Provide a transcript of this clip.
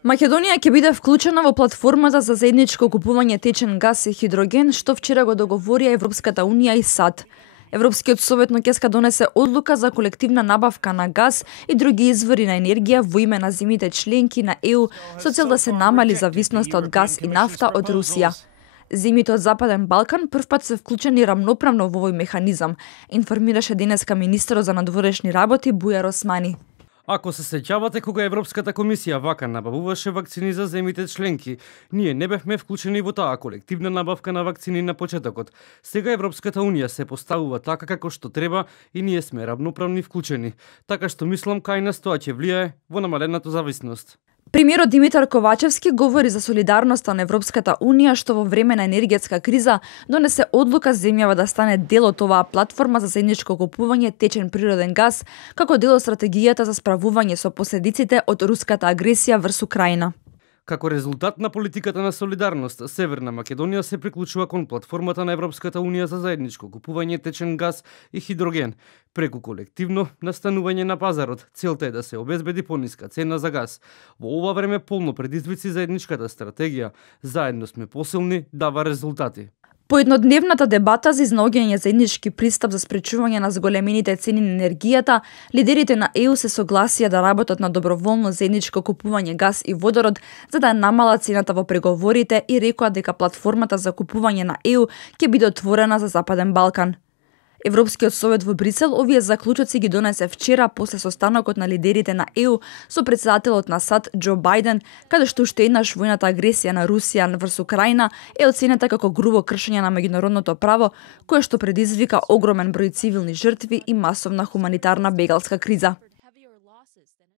Македонија ќе биде вклучена во платформата за заедничко купување течен газ и хидроген, што вчера го договорија Европската унија и САД. Европскиот совет ноќеска донесе одлука за колективна набавка на газ и други извори на енергија во име на земјите членки на ЕУ со цел да се намали зависноста од газ и нафта од Русија. Земјите од Западен Балкан првпат се вклучени рамноправно во овој механизам, информираше денеска министерот за надворешни работи Бујар Османи. Ако се сеќавате кога Европската комисија вака набавуваше вакцини за земјите членки, ние не бевме вклучени во таа колективна набавка на вакцини на почетокот. Сега Европската унија се поставува така како што треба и ние сме равноправни вклучени. Така што мислам кај нас тоа ќе влијае во намалената зависност. Премиерот Димитар Ковачевски говори за солидарноста на Европската унија што во време на енергетска криза донесе одлука земјава да стане дел од оваа платформа за заедничко купување течен природен газ како дел од стратегијата за справување со последиците од руската агресија врз Украина. Како резултат на политиката на солидарност, Северна Македонија се приклучува кон платформата на Европската унија за заедничко купување течен газ и хидроген. Преку колективно настанување на пазарот, целта е да се обезбеди пониска цена за газ. Во ова време полно предизвици заедничката стратегија "Заедно сме посилни" дава резултати. По еднодневната дебата за изнаоѓање заеднички пристап за спречување на зголемените цени на енергијата, лидерите на ЕУ се согласија да работат на доброволно заедничко купување газ и водород за да намалат цената во преговорите и рекоа дека платформата за купување на ЕУ ќе биде отворена за Западен Балкан. Европскиот совет во Брисел овие заклучоци ги донесе вчера после состанокот на лидерите на ЕУ со претседателот на САД Џо Бајден, каде што уште еднаш војната агресија на Русија врз Украина е оценета како грубо кршење на меѓународното право, кое што предизвика огромен број цивилни жртви и масовна хуманитарна бегалска криза.